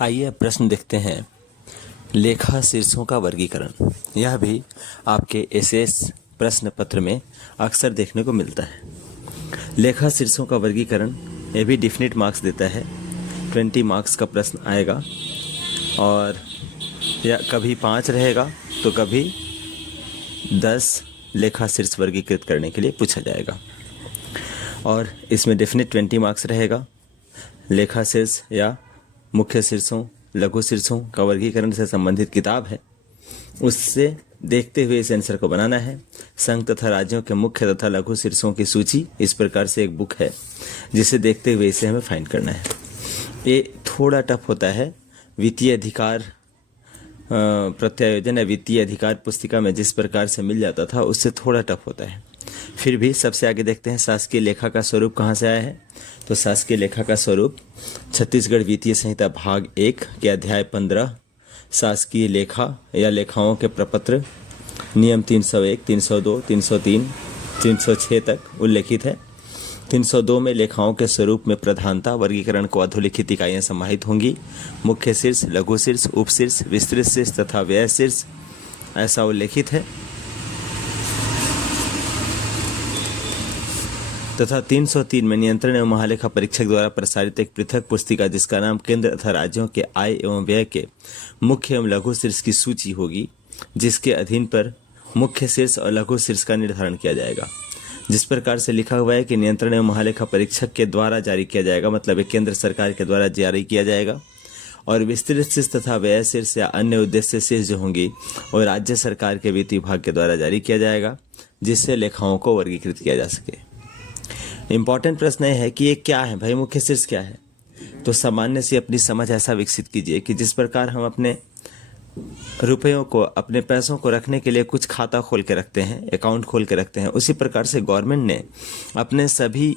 आइए अब प्रश्न देखते हैं। लेखा शीर्षों का वर्गीकरण। यह भी आपके एसएस प्रश्न पत्र में अक्सर देखने को मिलता है। लेखा शीर्षों का वर्गीकरण ये भी डिफिनिट मार्क्स देता है। 20 मार्क्स का प्रश्न आएगा और या कभी 5 रहेगा तो कभी 10 लेखा शीर्ष वर्गीकृत करने के लिए पूछा जाएगा। और इसमें डेफिनेट 20 मार्क्स रहेगा। लेखा शीर्ष या मुख्य शीर्षों, लघु शीर्षों का वर्गीकरण से संबंधित किताब है, उससे देखते हुए इस आंसर को बनाना है। संघ तथा राज्यों के मुख्य तथा लघु शीर्षों की सूची इस प्रकार से एक बुक है, जिसे देखते हुए इसे हमें फाइंड करना है। ये थोड़ा टफ होता है। वित्तीय अधिकार प्रत्यायोजन या वित्तीय अधिकार पुस्तिका में जिस प्रकार से मिल जाता था उससे थोड़ा टफ होता है। फिर भी सबसे आगे देखते हैं शासकीय लेखा का स्वरूप कहाँ से आया है। तो शासकीय लेखा का स्वरूप छत्तीसगढ़ वित्तीय संहिता भाग 1 के अध्याय 15 शासकीय लेखा या लेखाओं के प्रपत्र नियम 301, 302, 303, 306 तक उल्लेखित है। 302 में लेखाओं के स्वरूप में प्रधानता वर्गीकरण को अधोलिखित इकाइयां समाहित होंगी। मुख्य शीर्ष, लघु शीर्ष, उपशीर्ष, विस्तृत शीर्ष तथा व्यय शीर्ष, ऐसा उल्लेखित है। तथा 303 में नियंत्रण एवं महालेखा परीक्षक द्वारा प्रसारित एक पृथक पुस्तिका जिसका नाम केंद्र तथा राज्यों के आय एवं व्यय के मुख्य एवं लघु शीर्ष की सूची होगी, जिसके अधीन पर मुख्य शीर्ष और लघु शीर्ष का निर्धारण किया जाएगा। जिस प्रकार से लिखा हुआ है कि नियंत्रण एवं महालेखा परीक्षक के द्वारा जारी किया जाएगा, मतलब एक केंद्र सरकार के द्वारा जारी किया जाएगा। और विस्तृत शीर्ष तथा व्यय शीर्ष या अन्य उद्देश्य शीर्ष जो होंगी और राज्य सरकार के वित्त विभाग के द्वारा जारी किया जाएगा, जिससे लेखाओं को वर्गीकृत किया जा सके। इम्पॉर्टेंट प्रश्न यह है कि ये क्या है भाई, मुख्य शीर्ष क्या है। तो सामान्य से अपनी समझ ऐसा विकसित कीजिए कि जिस प्रकार हम अपने रुपयों को, अपने पैसों को रखने के लिए कुछ खाता खोल के रखते हैं, अकाउंट खोल के रखते हैं, उसी प्रकार से गवर्नमेंट ने अपने सभी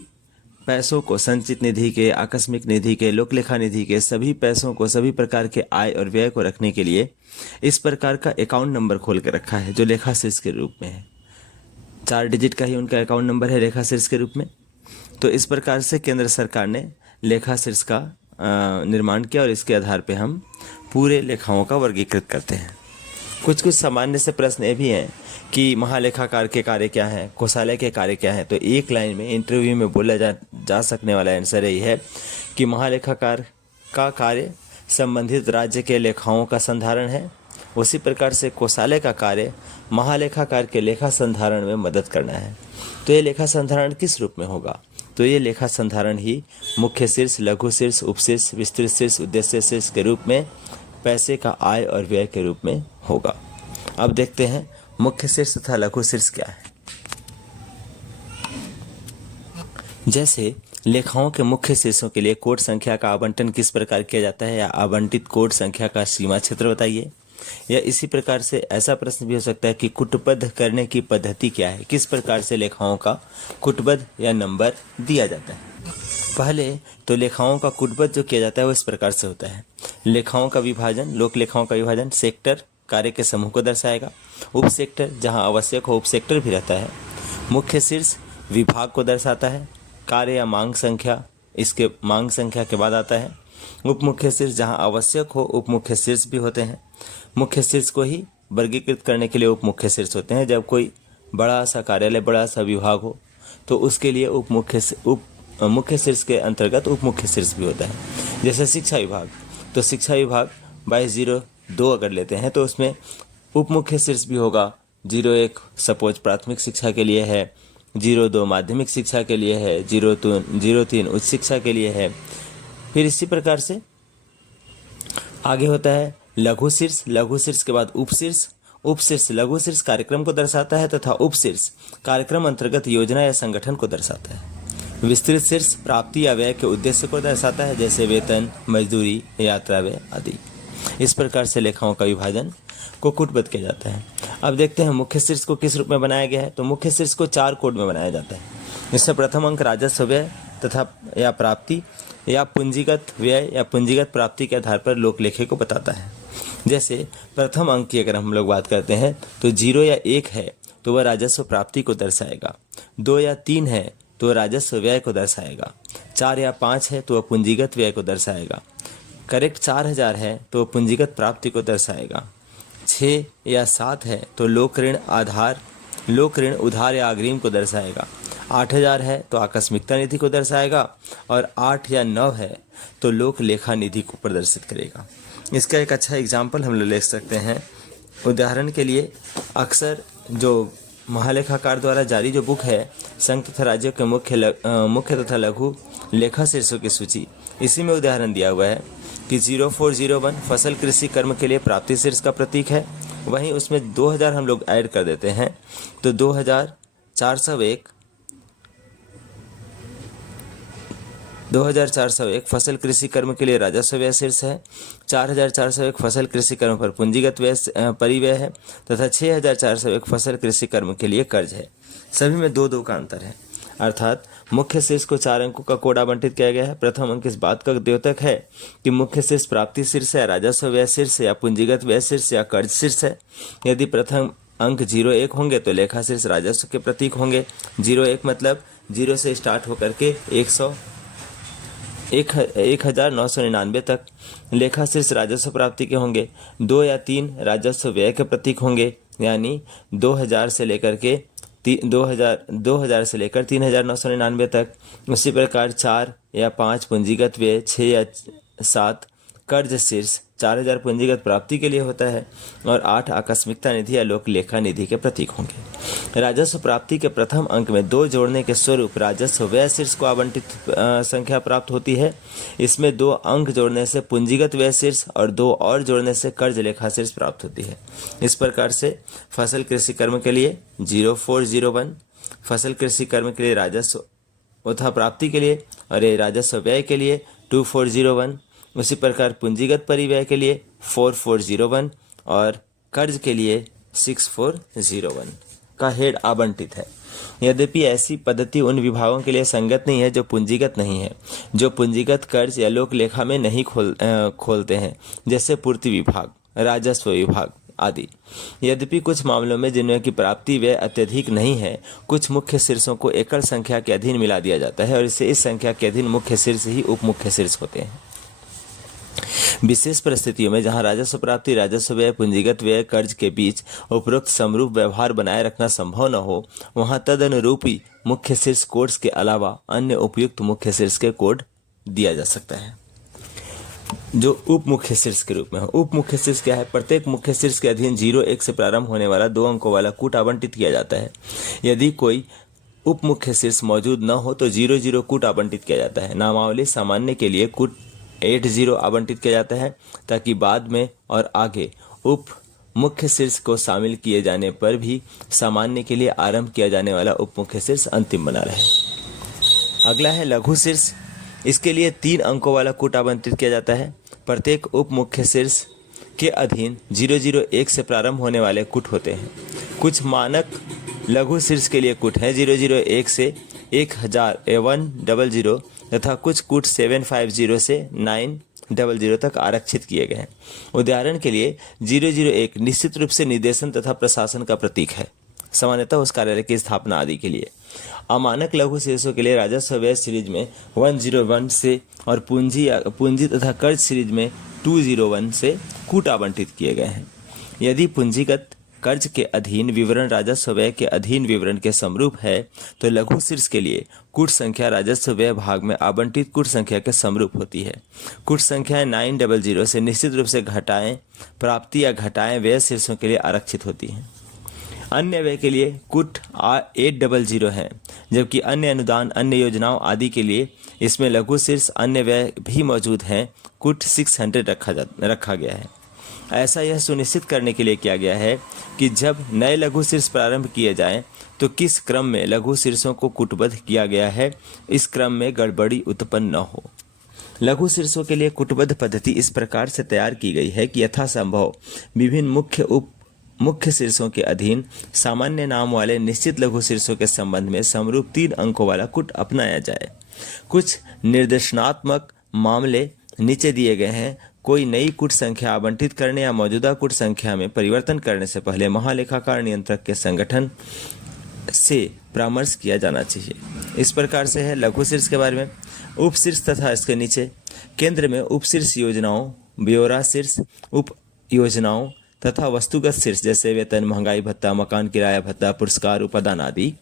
पैसों को, संचित निधि के, आकस्मिक निधि के, लोक लेखा निधि के, सभी पैसों को, सभी प्रकार के आय और व्यय को रखने के लिए इस प्रकार का अकाउंट नंबर खोल के रखा है, जो लेखा शीर्ष के रूप में है। 4 डिजिट का ही उनका अकाउंट नंबर है लेखा शीर्ष के रूप में। तो इस प्रकार से केंद्र सरकार ने लेखा शीर्ष का निर्माण किया और इसके आधार पे हम पूरे लेखाओं का वर्गीकृत करते हैं। कुछ सामान्य से प्रश्न ये भी हैं कि महालेखाकार के कार्य क्या हैं, कोषालय के कार्य क्या हैं। तो एक लाइन में इंटरव्यू में बोला जा सकने वाला आंसर यही है कि महालेखाकार का कार्य संबंधित राज्य के लेखाओं का संधारण है। उसी प्रकार से कोषालय का कार्य महालेखाकार के लेखा संधारण में मदद करना है। तो ये लेखा संधारण किस रूप में होगा? तो ये लेखा संधारण ही मुख्य शीर्ष, लघु शीर्ष, उपशीर्ष, विस्तृत शीर्ष, उद्देश्य शीर्ष के रूप में पैसे का आय और व्यय के रूप में होगा। अब देखते हैं मुख्य शीर्ष तथा लघु शीर्ष क्या है। जैसे लेखाओं के मुख्य शीर्षों के लिए कोड संख्या का आवंटन किस प्रकार किया जाता है, या आवंटित कोड संख्या का सीमा क्षेत्र बताइए। या इसी प्रकार से ऐसा प्रश्न भी हो सकता है कि कूटबद्ध करने की पद्धति क्या है, किस प्रकार से लेखाओं का कूटबद्ध या नंबर दिया जाता है। पहले तो लेखाओं का कूटबद्ध जो किया जाता है वो इस प्रकार से होता है। लेखाओं का विभाजन, लोक लेखाओं का विभाजन सेक्टर कार्य के समूह को दर्शाएगा। उप सेक्टर जहाँ आवश्यक हो उप सेक्टर भी रहता है। मुख्य शीर्ष विभाग को दर्शाता है। कार्य या मांग संख्या इसके मांग संख्या के बाद आता है। उप मुख्य शीर्ष जहाँ आवश्यक हो उप मुख्य शीर्ष भी होते हैं। मुख्य शीर्ष को ही वर्गीकृत करने के लिए उप मुख्य शीर्ष होते हैं। जब कोई बड़ा सा कार्यालय, बड़ा सा विभाग हो तो उसके लिए उप मुख्य शीर्ष के अंतर्गत उप मुख्य शीर्ष भी होता है। जैसे शिक्षा विभाग, तो शिक्षा विभाग 2202 अगर लेते हैं तो उसमें उप मुख्य शीर्ष भी होगा। 01 सपोज प्राथमिक शिक्षा के लिए है, 02 माध्यमिक शिक्षा के लिए है, 03 उच्च शिक्षा के लिए है। फिर इसी प्रकार से आगे होता है लघु शीर्ष। लघु शीर्ष के बाद उपशीर्ष। उपशीर्ष लघु शीर्ष कार्यक्रम को दर्शाता है तथा उपशीर्ष कार्यक्रम अंतर्गत योजना या संगठन को दर्शाता है। विस्तृत शीर्ष प्राप्ति या व्यय के उद्देश्य को दर्शाता है, जैसे वेतन, मजदूरी, यात्रा व्यय आदि। इस प्रकार से लेखाओं का विभाजन को कूटबद्ध किया जाता है। अब देखते हैं मुख्य शीर्ष को किस रूप में बनाया गया है। तो मुख्य शीर्ष को 4 कोड में बनाया जाता है। इसमें प्रथम अंक राजस्व व्यय तथा या प्राप्ति या पूंजीगत व्यय या पूंजीगत प्राप्ति के आधार पर लोक लेखे को बताता है। जैसे प्रथम अंक की अगर हम लोग बात करते हैं तो 0 या 1 है तो वह राजस्व प्राप्ति को दर्शाएगा। 2 या 3 है तो वह राजस्व व्यय को दर्शाएगा। 4 या 5 है तो वह पूंजीगत व्यय को दर्शाएगा। करेक्ट 4000 है तो पूंजीगत प्राप्ति को दर्शाएगा। 6 या 7 है तो लोक ऋण उधार या अग्रिम को दर्शाएगा। 8000 है तो आकस्मिकता निधि को दर्शाएगा और 8 या 9 है तो लोक लेखा निधि को प्रदर्शित करेगा। इसका एक अच्छा एग्जाम्पल हम लोग ले सकते हैं। उदाहरण के लिए अक्सर जो महालेखाकार द्वारा जारी जो बुक है संघ तथा राज्यों के मुख्य तथा लघु लेखा शीर्षों की सूची, इसी में उदाहरण दिया हुआ है कि 0401 फसल कृषि कर्म के लिए प्राप्ति शीर्ष का प्रतीक है। वहीं उसमें 2000 हम लोग ऐड कर देते हैं तो 2401 फसल कृषि कर्म के लिए राजस्व व्यय शीर्ष है। 4401 फसल कृषि कर्म पर पूंजीगत व्यय परिव्यय है तथा 6401 फसल कृषि कर्म के लिए कर्ज है। सभी में 2-2 का अंतर है, अर्थात मुख्य शीर्ष को 4 अंकों का कोड आवंटित किया गया है। प्रथम अंक इस बात का द्योतक है कि मुख्य शीर्ष प्राप्ति शीर्ष है, राजस्व व्यय शीर्ष या पूंजीगत व्यय शीर्ष या कर्ज शीर्ष है। यदि प्रथम अंक 01 होंगे तो लेखा शीर्ष राजस्व के प्रतीक होंगे। 01 मतलब 0 से स्टार्ट होकर के 1999 तक लेखा शीर्ष राजस्व प्राप्ति के होंगे। 2 या 3 राजस्व व्यय के प्रतीक होंगे, यानी 2000 से लेकर 3999 तक। उसी प्रकार 4 या 5 पूंजीगत व्यय, 6 या 7 कर्ज शीर्ष 4000 पूंजीगत प्राप्ति के लिए होता है और 8 आकस्मिकता निधि या लोक लेखा निधि के प्रतीक होंगे। राजस्व प्राप्ति के प्रथम अंक में 2 जोड़ने के स्वरूप राजस्व व्यय शीर्ष को आवंटित संख्या प्राप्त होती है। इसमें 2 अंक जोड़ने से पूंजीगत व्यय शीर्ष और 2 और जोड़ने से कर्ज लेखा शीर्ष प्राप्त होती है। इस प्रकार से फसल कृषि कर्म के लिए 0401, फसल कृषि कर्म के लिए राजस्व तथा प्राप्ति के लिए और राजस्व व्यय के लिए 2401, उसी प्रकार पूंजीगत परिव्यय के लिए 4401 और कर्ज के लिए 6401 का हेड आवंटित है। यद्यपि ऐसी पद्धति उन विभागों के लिए संगत नहीं है जो पूंजीगत नहीं है, जो पूंजीगत कर्ज या लोक लेखा में नहीं खोलते हैं, जैसे पूर्ति विभाग, राजस्व विभाग आदि। यद्यपि कुछ मामलों में जिनमें की प्राप्ति व्यय अत्यधिक नहीं है, कुछ मुख्य शीर्षों को एकल संख्या के अधीन मिला दिया जाता है और इससे इस संख्या के अधीन मुख्य शीर्ष ही उप मुख्य शीर्ष होते हैं। विशेष परिस्थितियों में जहां राजस्व प्राप्ति, राजस्व व्यय, पूंजीगत व्यय, कर्ज के बीच उपरोक्त समरूप व्यवहार बनाए रखना संभव न हो, वहां तदनुरूपी मुख्य शीर्ष कोड्स के अलावा अन्य उपयुक्त मुख्य शीर्ष के कोड दिया जा सकता है, जो उप मुख्य शीर्ष के रूप में हो। उप मुख्य शीर्ष क्या है? प्रत्येक मुख्य शीर्ष के अधीन 01 से प्रारंभ होने वाला 2 अंकों वाला कूट आवंटित किया जाता है। यदि कोई उप मुख्य शीर्ष मौजूद न हो तो 00 कूट आवंटित किया जाता है। नामावली सामान्य के लिए कूट 80 आवंटित किया जाता है ताकि बाद में और आगे उप मुख्य शीर्ष को शामिल किए जाने पर भी सामान्य के लिए आरंभ किया जाने वाला उप मुख्य शीर्ष अंतिम बना रहे। अगला है लघु शीर्ष। इसके लिए 3 अंकों वाला कूट आवंटित किया जाता है। प्रत्येक उप मुख्य शीर्ष के अधीन 001 से प्रारंभ होने वाले कूट होते हैं। कुछ मानक लघु शीर्ष के लिए कूट है 001 से 100 तथा कुछ कूट 750 से 900 तक आरक्षित किए गए हैं। उदाहरण के लिए 001 निश्चित रूप से निर्देशन तथा प्रशासन का प्रतीक है, सामान्यतः उस कार्यालय की स्थापना आदि के लिए। अमानक लघु शीर्षों के लिए राजस्व व्यय सीरीज में 101 से और पूंजी तथा कर्ज सीरीज में 201 से कूट आवंटित किए गए हैं। यदि पूंजीगत कर्ज के अधीन विवरण राजस्व व्यय के अधीन विवरण के समरूप है तो लघु शीर्ष के लिए कूट संख्या राजस्व व्यय भाग में आवंटित कूट संख्या के समरूप होती है। कूट संख्याएं 900 से निश्चित रूप से घटाएं प्राप्ति या घटाएं व्यय शीर्षों के लिए आरक्षित होती हैं। अन्य व्यय के लिए कूट 800 है, जबकि अन्य अनुदान, अन्य योजनाओं आदि के लिए इसमें लघु शीर्ष अन्य व्यय भी मौजूद हैं। कूट 600 रखा गया है। ऐसा यह सुनिश्चित करने के लिए किया गया है कि जब नए लघु शीर्ष प्रारंभ किए जाएं तो किस क्रम में लघु शीर्षों को कूटबद्ध किया गया है, इस क्रम में गड़बड़ी उत्पन्न न हो। लघु शीर्षों के लिए कूटबद्ध पद्धति इस प्रकार से तैयार की गई है कि यथासंभव विभिन्न मुख्य शीर्षों के अधीन सामान्य नाम वाले निश्चित लघु शीर्षों के संबंध में समरूप 3 अंकों वाला कूट अपनाया जाए। कुछ निर्देशनात्मक मामले नीचे दिए गए हैं। कोई नई कूट संख्या आवंटित करने या मौजूदा कूट संख्या में परिवर्तन करने से पहले महालेखाकार नियंत्रक के संगठन से परामर्श किया जाना चाहिए। इस प्रकार से है लघु शीर्ष के बारे में। उप शीर्ष तथा इसके नीचे केंद्र में उप शीर्ष योजनाओं, ब्यौरा शीर्ष उप योजनाओं तथा वस्तुगत शीर्ष जैसे वेतन, महंगाई भत्ता, मकान किराया भत्ता, पुरस्कार, उपादान आदि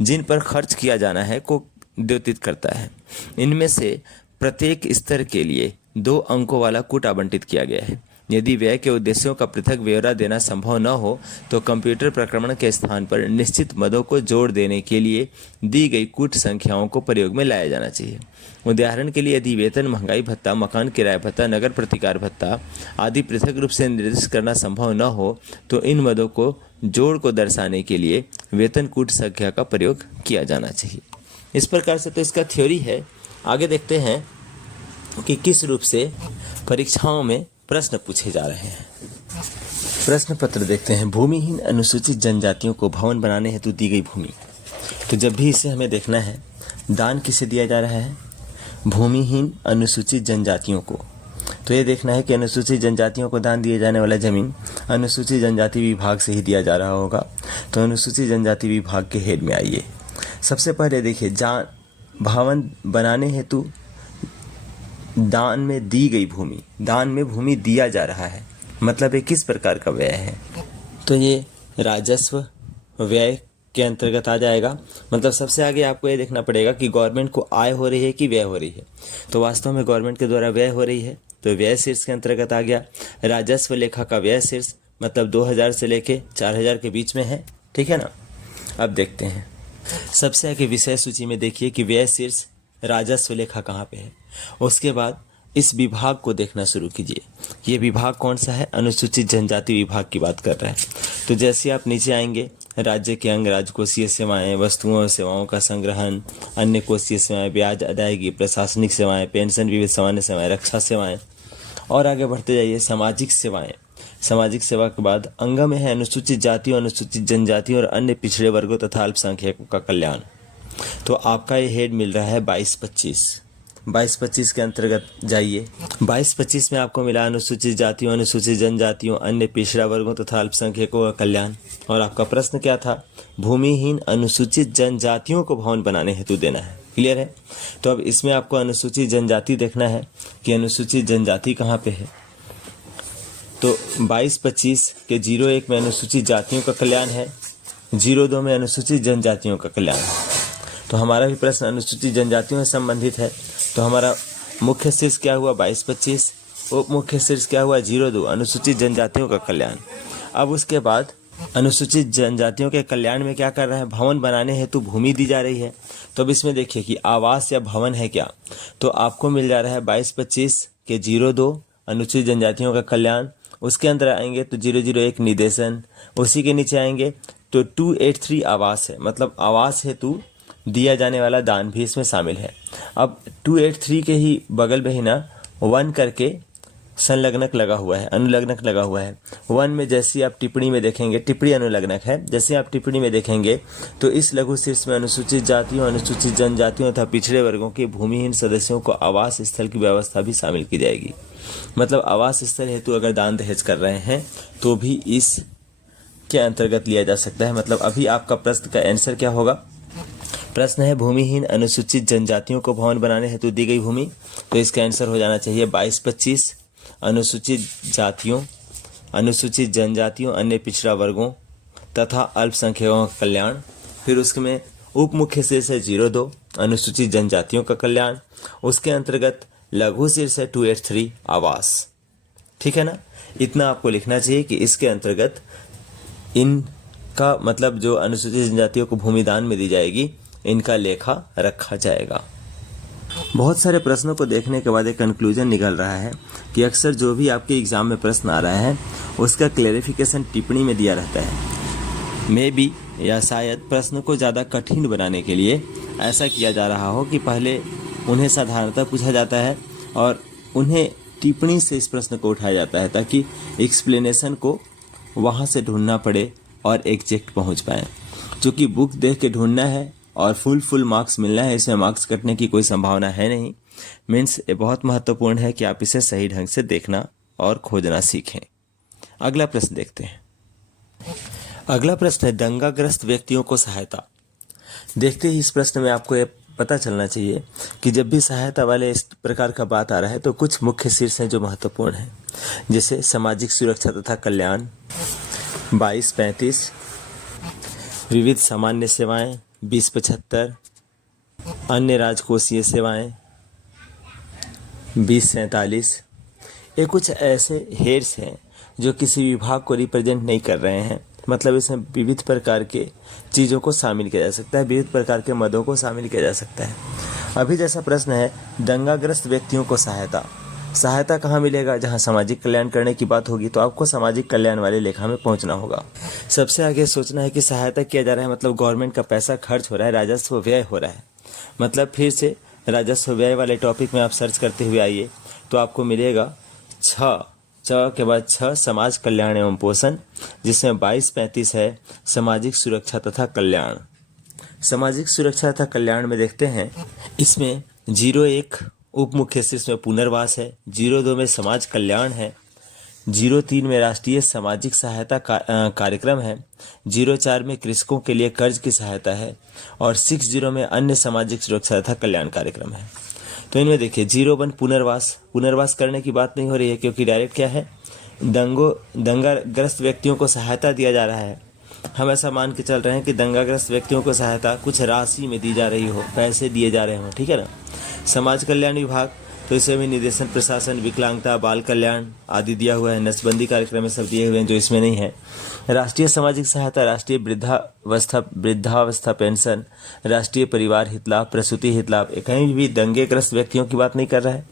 जिन पर खर्च किया जाना है को द्योतित करता है। इनमें से प्रत्येक स्तर के लिए 2 अंकों वाला कूट आवंटित किया गया है। यदि व्यय के उद्देश्यों का पृथक ब्यौरा देना संभव न हो तो कंप्यूटर प्रक्रमण के स्थान पर निश्चित मदों को जोड़ देने के लिए दी गई कूट संख्याओं को प्रयोग में लाया जाना चाहिए। उदाहरण के लिए यदि वेतन, महंगाई भत्ता, मकान किराया भत्ता, नगर प्रतिकार भत्ता आदि पृथक रूप से निर्दिष्ट करना संभव न हो तो इन मदों को जोड़ को दर्शाने के लिए वेतन कूट संख्या का प्रयोग किया जाना चाहिए। इस प्रकार से तो इसका थ्योरी है। आगे देखते हैं कि किस रूप से परीक्षाओं में प्रश्न पूछे जा रहे हैं। प्रश्न पत्र देखते हैं। भूमिहीन अनुसूचित जनजातियों को भवन बनाने हेतु दी गई भूमि। तो जब भी इसे हमें देखना है, दान किसे दिया जा रहा है? भूमिहीन अनुसूचित जनजातियों को। तो ये देखना है कि अनुसूचित जनजातियों को दान दिए जाने वाला जमीन अनुसूचित जनजाति विभाग से ही दिया जा रहा होगा। तो अनुसूचित जनजाति विभाग के हेड में आइए। सबसे पहले देखिए, भवन बनाने हेतु दान में दी गई भूमि, दान में भूमि दिया जा रहा है, मतलब ये किस प्रकार का व्यय है? तो ये राजस्व व्यय के अंतर्गत आ जाएगा। मतलब सबसे आगे आपको ये देखना पड़ेगा कि गवर्नमेंट को आय हो रही है कि व्यय हो रही है। तो वास्तव में गवर्नमेंट के द्वारा व्यय हो रही है, तो व्यय शीर्ष के अंतर्गत आ गया। राजस्व लेखा का व्यय शीर्ष मतलब 2000 से लेके 4000 के बीच में है, ठीक है ना। अब देखते हैं सबसे आगे विषय सूची में देखिए कि व्यय शीर्ष राजस्व लेखा कहाँ पे है। उसके बाद इस विभाग को देखना शुरू कीजिए। ये विभाग कौन सा है? अनुसूचित जनजाति विभाग की बात कर रहा है। तो जैसे आप नीचे आएंगे, राज्य के अंग, राजकोषीय सेवाएं, वस्तुओं और सेवाओं का संग्रहण, अन्य कोषीय सेवाएं, ब्याज अदायगी, प्रशासनिक सेवाएं, पेंशन, विविध सामान्य सेवाएं, रक्षा सेवाएं, और आगे बढ़ते जाइए सामाजिक सेवाएं। सामाजिक सेवा के बाद अंग में है अनुसूचित जातियों, अनुसूचित जनजातियों और अन्य पिछड़े वर्गों तथा अल्पसंख्यकों का कल्याण। तो आपका ये हेड मिल रहा है 22-25 के अंतर्गत जाइए। 22-25 में आपको मिला अनुसूचित जातियों, अनुसूचित जनजातियों, अन्य पिछड़ा वर्गों तथा अल्पसंख्यकों का कल्याण। और आपका प्रश्न क्या था? भूमिहीन अनुसूचित जनजातियों को भवन बनाने हेतु देना है। क्लियर है? तो अब इसमें आपको अनुसूचित जनजाति देखना है कि अनुसूचित जनजाति कहाँ पे है। तो 22-25 के 01 में अनुसूचित जातियों का कल्याण है, 02 में अनुसूचित जनजातियों का कल्याण है। तो हमारा भी प्रश्न अनुसूचित जनजातियों से संबंधित है। तो हमारा मुख्य शीर्ष क्या हुआ? 22-25। उप मुख्य शीर्ष क्या हुआ? 02 अनुसूचित जनजातियों का कल्याण। अब उसके बाद अनुसूचित जनजातियों के कल्याण में क्या कर रहा है? भवन बनाने हेतु भूमि दी जा रही है। तो अब इसमें देखिए कि आवास या भवन है क्या। तो आपको मिल जा रहा है 22-25 के 02 अनुसूचित जनजातियों का कल्याण। उसके अंदर आएंगे तो 001 निदेशन। उसी के नीचे आएंगे तो 283 आवास है, मतलब आवास हेतु दिया जाने वाला दान भी इसमें शामिल है। अब 283 के ही बगल में ही ना 1 करके संलग्नक लगा हुआ है, अनुलग्नक लगा हुआ है। 1 में जैसे आप टिप्पणी में देखेंगे, टिप्पणी अनुलग्नक है, जैसे आप टिप्पणी में देखेंगे तो इस लघु शीर्ष में अनुसूचित जातियों, अनुसूचित जनजातियों तथा पिछड़े वर्गों के भूमिहीन सदस्यों को आवास स्थल की व्यवस्था भी शामिल की जाएगी। मतलब आवास स्थल हेतु अगर दान दहेज कर रहे हैं तो भी इस के अंतर्गत लिया जा सकता है। मतलब अभी आपका प्रश्न का आंसर क्या होगा? प्रश्न है भूमिहीन अनुसूचित जनजातियों को भवन बनाने हेतु दी गई भूमि, तो इसका आंसर हो जाना चाहिए 22-25 अनुसूचित जातियों, अनुसूचित जनजातियों, अन्य पिछड़ा वर्गों तथा अल्पसंख्यकों का कल्याण। फिर उसमें उप मुख्य शीर्ष है 02 अनुसूचित जनजातियों का कल्याण। उसके अंतर्गत लघु शीर्ष है 283 आवास। ठीक है ना। इतना आपको लिखना चाहिए कि इसके अंतर्गत इनका मतलब जो अनुसूचित जनजातियों को भूमि दान में दी जाएगी, इनका लेखा रखा जाएगा। बहुत सारे प्रश्नों को देखने के बाद एक कंक्लूजन निकल रहा है कि अक्सर जो भी आपके एग्जाम में प्रश्न आ रहा है उसका क्लेरिफिकेशन टिप्पणी में दिया रहता है। मे बी या शायद प्रश्न को ज़्यादा कठिन बनाने के लिए ऐसा किया जा रहा हो कि पहले उन्हें साधारणतः पूछा जाता है और उन्हें टिप्पणी से इस प्रश्न को उठाया जाता है ताकि एक्सप्लेनेशन को वहाँ से ढूंढना पड़े और एग्जैक्ट पहुँच पाए। चूँकि बुक देख के ढूंढना है और फुल मार्क्स मिलना है, इसमें मार्क्स कटने की कोई संभावना है नहीं। मीन्स ये बहुत महत्वपूर्ण है कि आप इसे सही ढंग से देखना और खोजना सीखें। अगला प्रश्न देखते हैं। अगला प्रश्न है दंगाग्रस्त व्यक्तियों को सहायता। देखते ही इस प्रश्न में आपको ये पता चलना चाहिए कि जब भी सहायता वाले इस प्रकार का बात आ रहा है तो कुछ मुख्य शीर्ष हैं जो महत्वपूर्ण हैं, जैसे सामाजिक सुरक्षा तथा कल्याण 22-35, विविध सामान्य सेवाएं 20-75, अन्य राजकोषीय सेवाएं 20-47। ये कुछ ऐसे हेड्स हैं जो किसी विभाग को रिप्रेजेंट नहीं कर रहे हैं, मतलब इसमें विविध प्रकार के चीज़ों को शामिल किया जा सकता है, विविध प्रकार के मदों को शामिल किया जा सकता है। अभी जैसा प्रश्न है, दंगाग्रस्त व्यक्तियों को सहायता कहाँ मिलेगा? जहाँ सामाजिक कल्याण करने की बात होगी तो आपको सामाजिक कल्याण वाले लेखा में पहुंचना होगा। सबसे आगे सोचना है कि सहायता किया जा रहा है, मतलब गवर्नमेंट का पैसा खर्च हो रहा है, राजस्व व्यय हो रहा है। मतलब फिर से राजस्व व्यय वाले टॉपिक में आप सर्च करते हुए आइए तो आपको मिलेगा के बाद 6 समाज कल्याण एवं पोषण, जिसमें 22-35 है सामाजिक सुरक्षा तथा कल्याण। सामाजिक सुरक्षा तथा कल्याण में देखते हैं, इसमें 01 उप मुख्य शीर्ष में पुनर्वास है, 02 में समाज कल्याण है, 03 में राष्ट्रीय सामाजिक सहायता कार्यक्रम है, 04 में कृषकों के लिए कर्ज की सहायता है और 60 में अन्य सामाजिक सुरक्षा तथा कल्याण कार्यक्रम है। तो इनमें देखिए 01 पुनर्वास करने की बात नहीं हो रही है, क्योंकि डायरेक्ट क्या है, दंगाग्रस्त व्यक्तियों को सहायता दिया जा रहा है। हम ऐसा मान के चल रहे हैं कि दंगाग्रस्त व्यक्तियों को सहायता कुछ राशि में दी जा रही हो, पैसे दिए जा रहे हो, ठीक है ना। समाज कल्याण विभाग, तो इसमें भी निदेशन प्रशासन, विकलांगता, बाल कल्याण आदि दिया हुआ है, नसबंदी कार्यक्रम में सब दिए हुए हैं जो इसमें नहीं है। राष्ट्रीय सामाजिक सहायता, राष्ट्रीय वृद्धावस्था पेंशन, राष्ट्रीय परिवार हित लाभ, प्रसूति हित लाभ, कहीं भी दंगेग्रस्त व्यक्तियों की बात नहीं कर रहा है।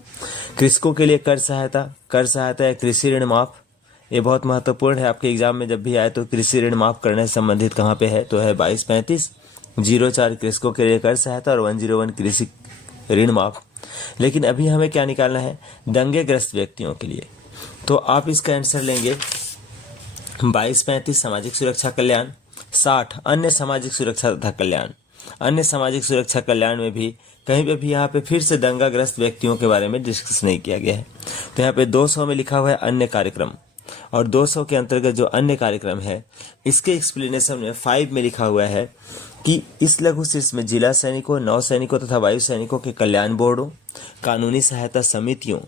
कृषकों के लिए कर सहायता या कृषि ऋण माफ, ये बहुत महत्वपूर्ण है। आपके एग्जाम में जब भी आए तो कृषि ऋण माफ करने से संबंधित कहाँ पे है, तो है 22-35, 04 कृषकों के लिए कर सहायता और 101 कृषि ऋण माफ। लेकिन अभी हमें क्या निकालना है, दंगेग्रस्त व्यक्तियों के लिए, तो आप इसका आंसर लेंगे 22-35 सामाजिक सुरक्षा कल्याण, 60 अन्य सामाजिक सुरक्षा तथा कल्याण। अन्य सामाजिक सुरक्षा कल्याण में भी कहीं पे भी यहाँ पे फिर से दंगाग्रस्त व्यक्तियों के बारे में डिस्कस नहीं किया गया है। तो यहाँ पे 200 में लिखा हुआ है अन्य कार्यक्रम, और 200 के अंतर्गत जो अन्य कार्यक्रम है इसके एक्सप्लेनेशन में 5 में लिखा हुआ है कि इस लघु शीर्ष में जिला सैनिकों, नौ सैनिकों तथा वायु सैनिकों के कल्याण बोर्डों, कानूनी सहायता समितियों।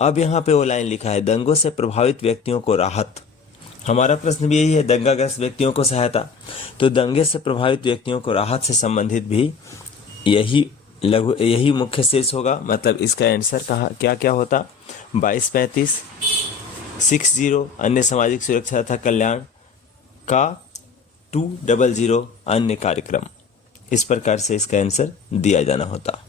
अब यहाँ पे वो लाइन लिखा है, दंगों से प्रभावित व्यक्तियों को राहत। हमारा प्रश्न भी यही है, दंगाग्रस्त व्यक्तियों को सहायता, तो दंगे से प्रभावित व्यक्तियों को राहत से संबंधित भी यही मुख्य शीर्ष होगा। मतलब इसका आंसर क्या क्या होता, 22-35, 60 अन्य सामाजिक सुरक्षा तथा कल्याण का 200 अन्य कार्यक्रम। इस प्रकार से इसका आंसर दिया जाना होता।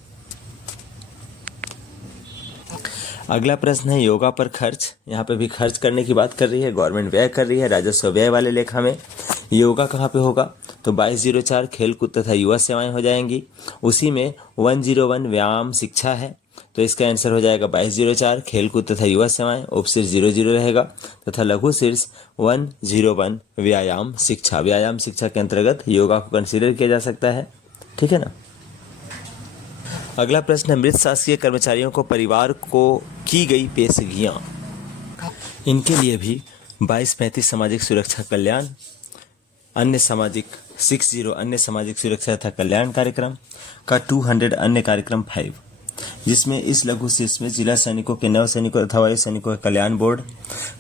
अगला प्रश्न है योगा पर खर्च। यहाँ पे भी खर्च करने की बात कर रही है, गवर्नमेंट व्यय कर रही है, राजस्व व्यय वाले लेखा में। योगा कहाँ पे होगा, तो 2204 खेलकूद तथा युवा सेवाएं हो जाएंगी। उसी में 101 व्यायाम शिक्षा है, तो इसका आंसर हो जाएगा 2204 खेलकूद तथा युवा सेवाएं। उपशीर्ष 00 रहेगा तथा लघु शीर्ष 101 व्यायाम शिक्षा। व्यायाम शिक्षा के अंतर्गत योगा को कंसीडर किया जा सकता है, ठीक है ना। अगला प्रश्न है मृत शासकीय कर्मचारियों को परिवार को की गई पेशगियां। इनके लिए भी 22-35 सामाजिक सुरक्षा कल्याण, अन्य सामाजिक 60 अन्य सामाजिक सुरक्षा तथा कल्याण कार्यक्रम का 200 अन्य कार्यक्रम 5, जिसमें इस लघु शीर्ष में जिला सैनिकों के, नव सैनिकों तथा वायु सैनिकों के कल्याण बोर्ड,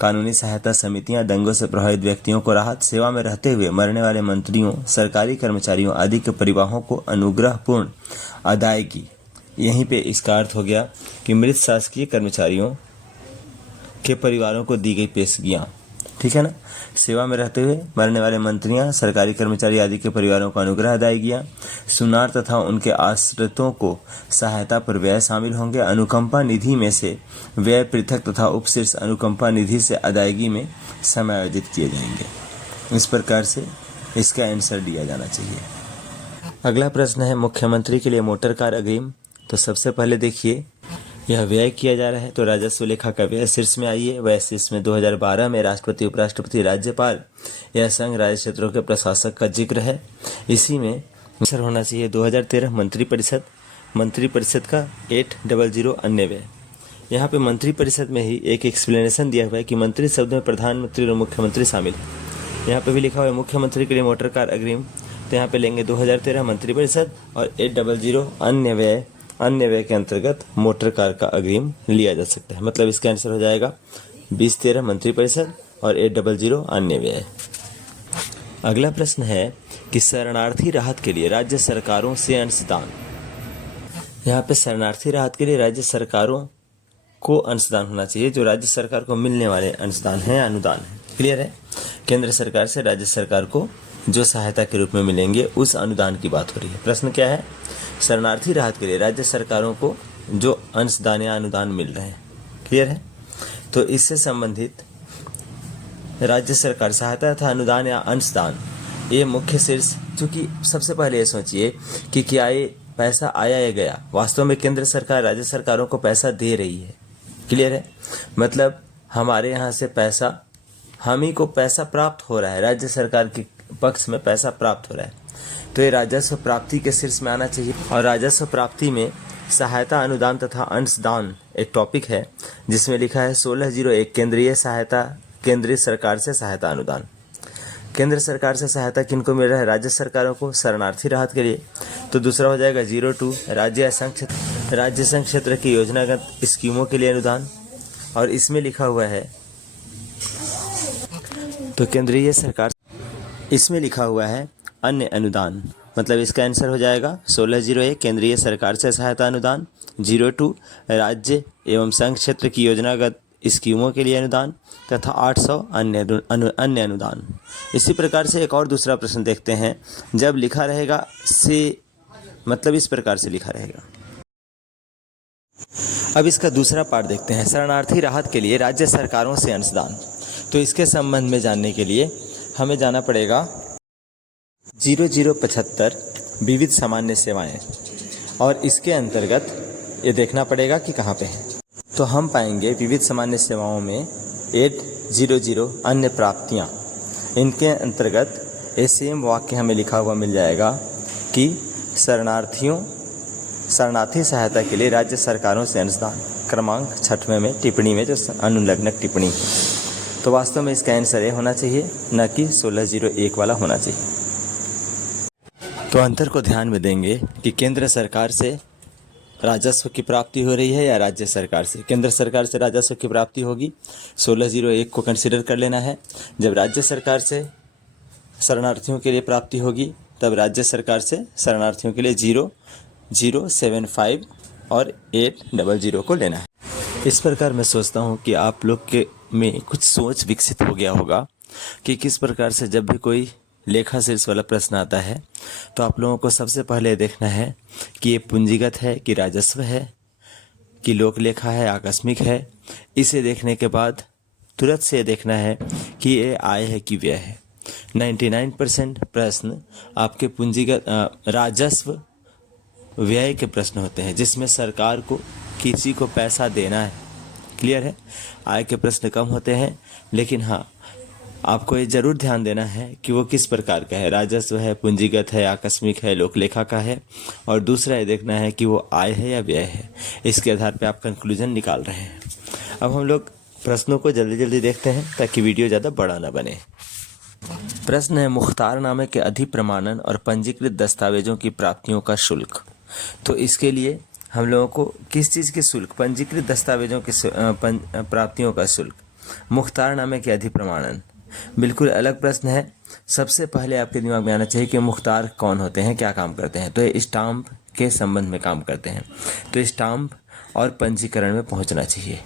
कानूनी सहायता समितियां, दंगों से प्रभावित व्यक्तियों को राहत, सेवा में रहते हुए मरने वाले मंत्रियों, सरकारी कर्मचारियों आदि के परिवारों को अनुग्रहपूर्ण अदायगी। यहीं पे इसका अर्थ हो गया कि मृत शासकीय कर्मचारियों के परिवारों को दी गई पेशगियां, ठीक है ना। सेवा में रहते हुए मरने वाले मंत्रियां, सरकारी कर्मचारी आदि के परिवारों को अनुग्रह अदायगियां। सुनार तथा उनके आश्रितों को सहायता पर व्यय शामिल होंगे। अनुकंपा निधि में से व्यय पृथक तथा उपशीर्ष अनुकंपा निधि से अदायगी में समायोजित किए जाएंगे। इस प्रकार से इसका आंसर दिया जाना चाहिए। अगला प्रश्न है मुख्यमंत्री के लिए मोटर कार अग्रिम। तो सबसे पहले देखिए यह व्यय किया जा रहा है, तो राजस्व लेखा का व्यय शीर्ष में आइए। व्यय शीर्ष में 2012 में राष्ट्रपति, उपराष्ट्रपति, राज्यपाल या संघ राज्य क्षेत्रों के प्रशासक का जिक्र है। इसी में आंसर होना चाहिए 2013 मंत्रिपरिषद का 800 अन्य व्यय। यहाँ पे मंत्रिपरिषद में ही एक एक्सप्लेनेशन दिया हुआ है कि मंत्री शब्द में प्रधानमंत्री और मुख्यमंत्री शामिल है। यहाँ पे भी लिखा हुआ है मुख्यमंत्री के लिए मोटर कार अग्रिम तो यहाँ पे लेंगे 2013 मंत्रिपरिषद और 800 अन्य व्यय के अंतर्गत मोटर कार का अग्रिम लिया जा सकता है। मतलब इसका आंसर हो जाएगा 2013 मंत्रिपरिषद और 800 अन्य व्यय। अगला प्रश्न है कि शरणार्थी राहत के लिए राज्य सरकारों से अंशदान। यहाँ पे शरणार्थी राहत के लिए राज्य सरकारों को अंशदान होना चाहिए, जो राज्य सरकार को मिलने वाले अंशदान है, अनुदान है। क्लियर है? केंद्र सरकार से राज्य सरकार को जो सहायता के रूप में मिलेंगे उस अनुदान की बात हो रही है। प्रश्न क्या है? शरणार्थी राहत के लिए राज्य सरकारों को जो अंशदान या अनुदान मिल रहे हैं। क्लियर है? तो इससे संबंधित राज्य सरकार सहायता तथा अनुदान या अंशदान, ये मुख्य शीर्ष, चूंकि सबसे पहले ये सोचिए कि क्या ये पैसा आया या गया। वास्तव में केंद्र सरकार राज्य सरकारों को पैसा दे रही है। क्लियर है? मतलब हमारे यहाँ से पैसा, हम ही को पैसा प्राप्त हो रहा है, राज्य सरकार के पक्ष में पैसा प्राप्त हो रहा है, तो ये राजस्व प्राप्ति के शीर्ष में आना चाहिए। और राजस्व प्राप्ति में सहायता अनुदान तथा अंशदान एक टॉपिक है जिसमें लिखा है 1601 केंद्रीय सरकार से सहायता अनुदान। केंद्र सरकार से सहायता किनको मिल रहा है? राज्य सरकारों को शरणार्थी राहत के लिए। तो दूसरा हो जाएगा 02 राज्य संघ क्षेत्र की योजनागत स्कीमों के लिए अनुदान। और इसमें लिखा हुआ है, तो केंद्रीय सरकार, इसमें लिखा हुआ है अन्य अनुदान। मतलब इसका आंसर हो जाएगा 1601 केंद्रीय सरकार से सहायता अनुदान, 02 राज्य एवं संघ क्षेत्र की योजनागत स्कीमों के लिए अनुदान तथा 800 अन्य अनुदान। इसी प्रकार से एक और दूसरा प्रश्न देखते हैं। जब लिखा रहेगा से, मतलब इस प्रकार से लिखा रहेगा। अब इसका दूसरा पार्ट देखते हैं, शरणार्थी राहत के लिए राज्य सरकारों से अंशदान। तो इसके संबंध में जानने के लिए हमें जाना पड़ेगा 0075 विविध सामान्य सेवाएं, और इसके अंतर्गत ये देखना पड़ेगा कि कहाँ पे है। तो हम पाएंगे विविध सामान्य सेवाओं में 800 अन्य प्राप्तियाँ। इनके अंतर्गत ये सेम वाक्य हमें लिखा हुआ मिल जाएगा कि शरणार्थी सहायता के लिए राज्य सरकारों से अंशदान, क्रमांक 6वें में टिप्पणी में जो अनुलग्नक टिप्पणी है। तो वास्तव में इसका आंसर ये होना चाहिए, न कि 1601 वाला होना चाहिए। तो अंतर को ध्यान में देंगे कि केंद्र सरकार से राजस्व की प्राप्ति हो रही है या राज्य सरकार से। केंद्र सरकार से राजस्व की प्राप्ति होगी, 1601 को कंसिडर कर लेना है। जब राज्य सरकार से शरणार्थियों के लिए प्राप्ति होगी तब राज्य सरकार से शरणार्थियों के लिए 0075 और 800 को लेना है। इस प्रकार मैं सोचता हूँ कि आप लोग के में कुछ सोच विकसित हो गया होगा कि किस प्रकार से जब भी कोई लेखा शीर्ष वाला प्रश्न आता है तो आप लोगों को सबसे पहले देखना है कि ये पूंजीगत है कि राजस्व है कि लोक लेखा है, आकस्मिक है। इसे देखने के बाद तुरंत से देखना है कि ये आय है कि व्यय है। 99% प्रश्न आपके पूंजीगत राजस्व व्यय के प्रश्न होते हैं जिसमें सरकार को किसी को पैसा देना है। क्लियर है? आय के प्रश्न कम होते हैं, लेकिन हाँ आपको ये जरूर ध्यान देना है कि वो किस प्रकार का है, राजस्व है, पूंजीगत है, आकस्मिक है, लोक लेखा का है। और दूसरा ये देखना है कि वो आय है या व्यय है। इसके आधार पे आप कंक्लूजन निकाल रहे हैं। अब हम लोग प्रश्नों को जल्दी जल्दी देखते हैं ताकि वीडियो ज़्यादा बड़ा ना बने। प्रश्न है मुख्तारनामे के अधिप्रमाणन और पंजीकृत दस्तावेजों की प्राप्तियों का शुल्क। तो इसके लिए हम लोगों को किस चीज़ के शुल्क, पंजीकृत दस्तावेजों के प्राप्तियों का शुल्क, मुख्तारनामे के अधिप्रमाणन, बिल्कुल अलग प्रश्न है। सबसे पहले आपके दिमाग में आना चाहिए कि मुख्तार कौन होते हैं, क्या काम करते हैं। तो ये स्टाम्प के संबंध में काम करते हैं, तो स्टाम्प और पंजीकरण में पहुंचना चाहिए।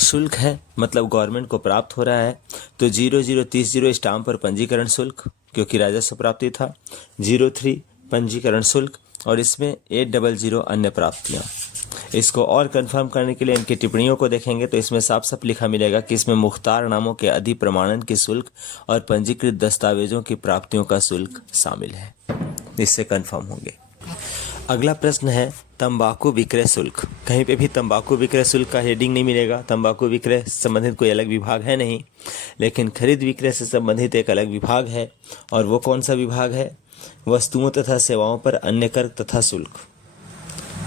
शुल्क है मतलब गवर्नमेंट को प्राप्त हो रहा है, तो 0030 स्टाम्प और पंजीकरण शुल्क क्योंकि राजस्व प्राप्ति था, 03 पंजीकरण शुल्क और इसमें 800 अन्य प्राप्तियाँ। इसको और कंफर्म करने के लिए इनकी टिप्पणियों को देखेंगे तो इसमें साफ साफ लिखा मिलेगा कि इसमें मुख्तार नामों के अधिप्रमाणन के शुल्क और पंजीकृत दस्तावेजों की प्राप्तियों का शुल्क शामिल है। इससे कंफर्म होंगे। अगला प्रश्न है तंबाकू विक्रय शुल्क। कहीं पे भी तंबाकू विक्रय शुल्क का हेडिंग नहीं मिलेगा। तंबाकू विक्रय से संबंधित कोई अलग विभाग है नहीं, लेकिन खरीद विक्रय से संबंधित एक अलग विभाग है। और वो कौन सा विभाग है? वस्तुओं तथा सेवाओं पर अन्य कर तथा शुल्क,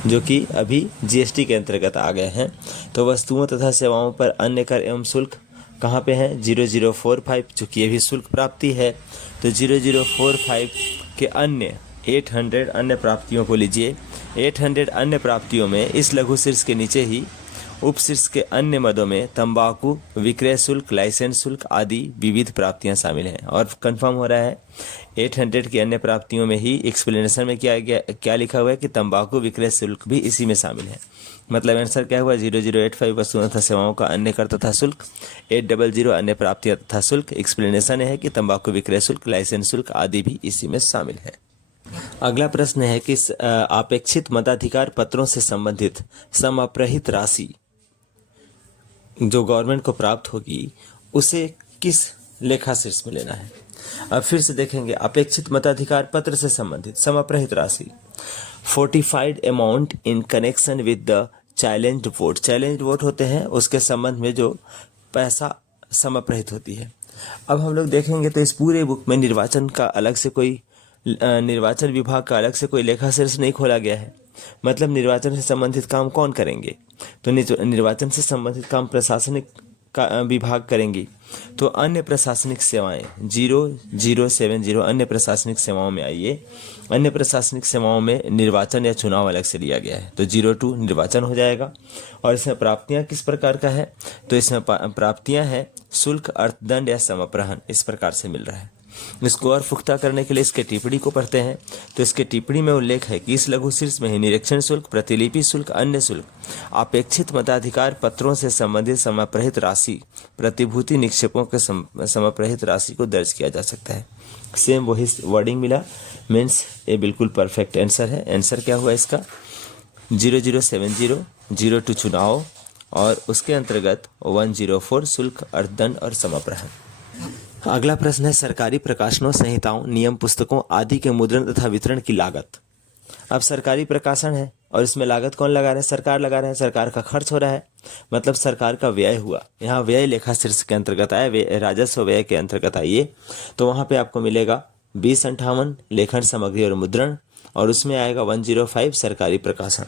जो कि अभी जीएसटी के अंतर्गत आ गए हैं। तो वस्तुओं तथा सेवाओं पर अन्य कर एवं शुल्क कहाँ पे है? 0045, चूँकि ये भी शुल्क प्राप्ति है। तो 0045 के अन्य 800 अन्य प्राप्तियों को लीजिए। 800 अन्य प्राप्तियों में इस लघु शीर्ष के नीचे ही उपशीर्ष के अन्य मदों में तंबाकू, विक्रय शुल्क, लाइसेंस शुल्क आदि विविध प्राप्तियां शामिल हैं। और कंफर्म हो रहा है 800 की अन्य प्राप्तियों में ही एक्सप्लेनेशन में क्या लिखा हुआ है कि तंबाकू विक्रय शुल्क भी इसी में शामिल है। मतलब आंसर क्या हुआ 0085 वस्तुओं तथा सेवाओं का अन्य कर तथा शुल्क, 800 अन्य प्राप्तियां तथा शुल्क। एक्सप्लेनेशन है कि तंबाकू विक्रय शुल्क, लाइसेंस शुल्क आदि भी इसी में शामिल है। अगला प्रश्न है कि अपेक्षित मताधिकार पत्रों से संबंधित समाप्रहित राशि जो गवर्नमेंट को प्राप्त होगी उसे किस लेखा शीर्ष में लेना है। अब फिर से देखेंगे अपेक्षित मताधिकार पत्र से संबंधित समाप्रहित राशि, fortified amount in connection with the challenged vote. Challenged vote होते हैं उसके संबंध में जो पैसा समाप्रहित होती है। अब हम लोग देखेंगे तो इस पूरे बुक में निर्वाचन का अलग से कोई निर्वाचन विभाग का अलग से कोई लेखा शीर्ष नहीं खोला गया है। मतलब निर्वाचन से संबंधित काम कौन करेंगे, तो निर्वाचन से संबंधित काम प्रशासनिक का विभाग करेंगी। तो अन्य प्रशासनिक सेवाएं 0070 अन्य प्रशासनिक सेवाओं में आइए। अन्य प्रशासनिक सेवाओं में निर्वाचन या चुनाव अलग से लिया गया है तो 02 निर्वाचन हो जाएगा। और इसमें प्राप्तियां किस प्रकार का है, तो इसमें प्राप्तियां हैं शुल्क, अर्थदंड या समाप्रहन, इस प्रकार से मिल रहा है। इसको और पुख्ता करने के लिए इसके टिप्पणी को पढ़ते हैं। तो इसके टिप्पणी में उल्लेख है कि इस लघु शीर्ष में ही निरीक्षण शुल्क, प्रतिलिपि शुल्क, अन्य शुल्क, अपेक्षित मताधिकार पत्रों से संबंधित समाप्रहित राशि, प्रतिभूति निक्षेपों के समाप्रहित राशि को दर्ज किया जा सकता है। सेम वही वर्डिंग मिला, मीन्स ये बिल्कुल परफेक्ट आंसर है। आंसर क्या हुआ इसका 0070, 02 चुनाव और उसके अंतर्गत 104 शुल्क, अर्थदंड और समाप्रहन। अगला प्रश्न है सरकारी प्रकाशनों, संहिताओं, नियम पुस्तकों आदि के मुद्रण तथा वितरण की लागत। अब सरकारी प्रकाशन है और इसमें लागत कौन लगा रहा है, सरकार लगा रहा है। सरकार का खर्च हो रहा है, मतलब सरकार का व्यय हुआ। यहाँ व्यय लेखा शीर्ष के अंतर्गत आए, राजस्व व्यय के अंतर्गत आइए तो वहाँ पे आपको मिलेगा 2058 लेखन सामग्री और मुद्रण, और उसमें आएगा 105 सरकारी प्रकाशन,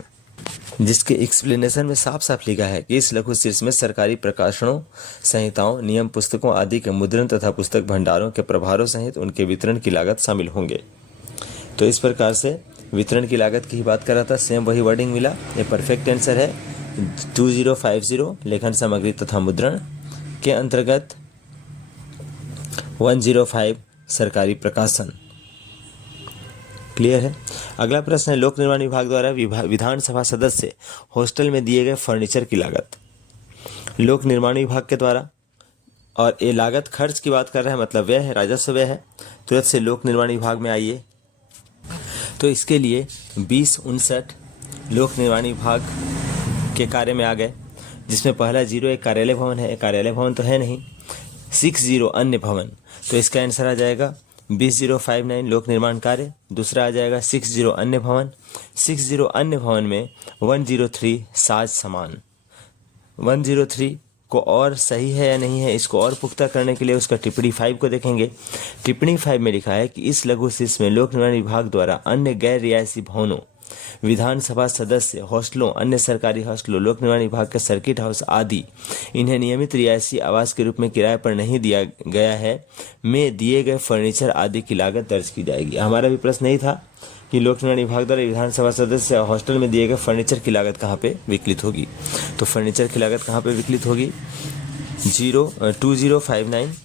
जिसके एक्सप्लेनेशन में साफ साफ लिखा है कि इस लघु शीर्ष में सरकारी प्रकाशनों, संहिताओं, नियम पुस्तकों आदि के मुद्रण तथा पुस्तक भंडारों के प्रभारों सहित उनके वितरण की लागत शामिल होंगे। तो इस प्रकार से वितरण की लागत की ही बात कर रहा था, सेम वही वर्डिंग मिला। ये परफेक्ट आंसर है 2050 लेखन सामग्री तथा मुद्रण के अंतर्गत 105 सरकारी प्रकाशन। क्लियर है। अगला प्रश्न है लोक निर्माण विभाग द्वारा विधानसभा सदस्य हॉस्टल में दिए गए फर्नीचर की लागत। लोक निर्माण विभाग के द्वारा, और ये लागत खर्च की बात कर रहा है, मतलब व्यय है, राजस्व व्यय है। तुरंत से लोक निर्माण विभाग में आइए तो इसके लिए 2059 लोक निर्माण विभाग के कार्य में आ गए, जिसमें पहला 0 एक कार्यालय भवन है, एक कार्यालय भवन तो है नहीं। 60 अन्य भवन, तो इसका आंसर आ जाएगा 20059 लोक निर्माण कार्य। दूसरा आ जाएगा 60 अन्य भवन। 60 अन्य भवन में 103 साज सामान। 103 को और सही है या नहीं है, इसको और पुख्ता करने के लिए उसका टिप्पणी 5 को देखेंगे। टिप्पणी 5 में लिखा है कि इस लघु शीर्ष में लोक निर्माण विभाग द्वारा अन्य गैर रियायती भवनों, विधानसभा सदस्य हॉस्टलों, अन्य सरकारी हॉस्टलों, लोक निर्माण विभाग के सर्किट हाउस आदि इन्हें नियमित रियायती आवास के रूप में किराए पर नहीं दिया गया है में दिए गए फर्नीचर आदि की लागत दर्ज की जाएगी। हमारा भी प्रश्न नहीं था कि लोक निर्माण विभाग द्वारा विधानसभा सदस्य हॉस्टल में दिए गए फर्नीचर की लागत कहाँ पे विकलित होगी। तो फर्नीचर की लागत कहाँ पे विकलित होगी 2059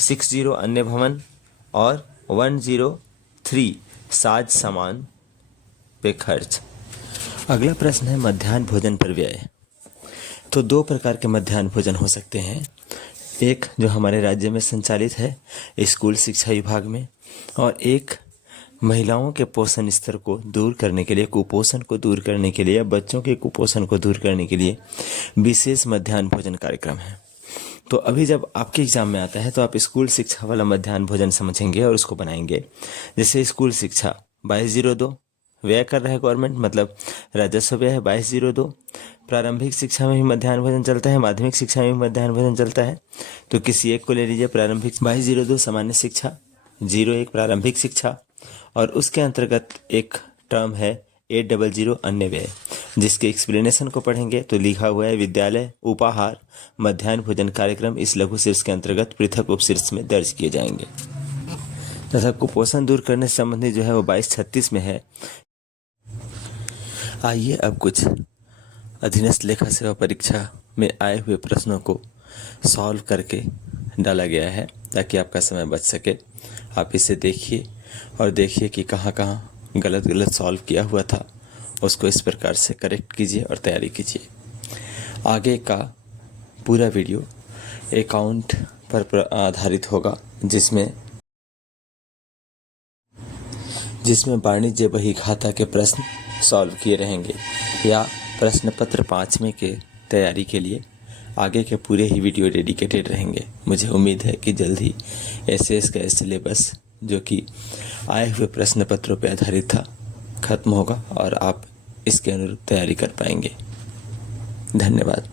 60 अन्य भवन और 103 साज सामान पे खर्च। अगला प्रश्न है मध्याह्न भोजन पर व्यय। तो दो प्रकार के मध्याह्न भोजन हो सकते हैं, एक जो हमारे राज्य में संचालित है स्कूल शिक्षा विभाग में, और एक महिलाओं के पोषण स्तर को दूर करने के लिए, कुपोषण को दूर करने के लिए, बच्चों के कुपोषण को दूर करने के लिए विशेष मध्याह्न भोजन कार्यक्रम है। तो अभी जब आपके एग्जाम में आता है तो आप स्कूल शिक्षा वाला मध्याह्न भोजन समझेंगे और उसको बनाएंगे। जैसे स्कूल शिक्षा 2202 व्यय कर रहा है गवर्नमेंट, मतलब राजस्व व्यय है 2202। प्रारंभिक शिक्षा में भी मध्याह्न भोजन चलता है, माध्यमिक शिक्षा में भी मध्याह्न भोजन चलता है। तो किसी एक को ले लीजिए, प्रारंभिक 2202 सामान्य शिक्षा, 01 प्रारंभिक शिक्षा, और उसके अंतर्गत एक टर्म है 800 अन्य व्यय, जिसके एक्सप्लेनेशन को पढ़ेंगे तो लिखा हुआ है विद्यालय उपाहार मध्याह्न भोजन कार्यक्रम इस लघु शीर्ष के अंतर्गत पृथक उपशीर्ष में दर्ज किए जाएंगे। तथा कुपोषण दूर करने से संबंधित जो है वो 2236 में है। आइए अब कुछ अधीनस्थ लेखा सेवा परीक्षा में आए हुए प्रश्नों को सॉल्व करके डाला गया है ताकि आपका समय बच सके। आप इसे देखिए और देखिए कि कहाँ कहाँ गलत सॉल्व किया हुआ था, उसको इस प्रकार से करेक्ट कीजिए और तैयारी कीजिए। आगे का पूरा वीडियो अकाउंट पर आधारित होगा जिसमें वाणिज्य बही खाता के प्रश्न सॉल्व किए रहेंगे या प्रश्न पत्र 5वें के तैयारी के लिए आगे के पूरे ही वीडियो डेडिकेटेड रहेंगे। मुझे उम्मीद है कि जल्द ही एसएस का सिलेबस जो कि आए हुए प्रश्न पत्रों पर आधारित था खत्म होगा और आप इसके अनुरूप तैयारी कर पाएंगे। धन्यवाद।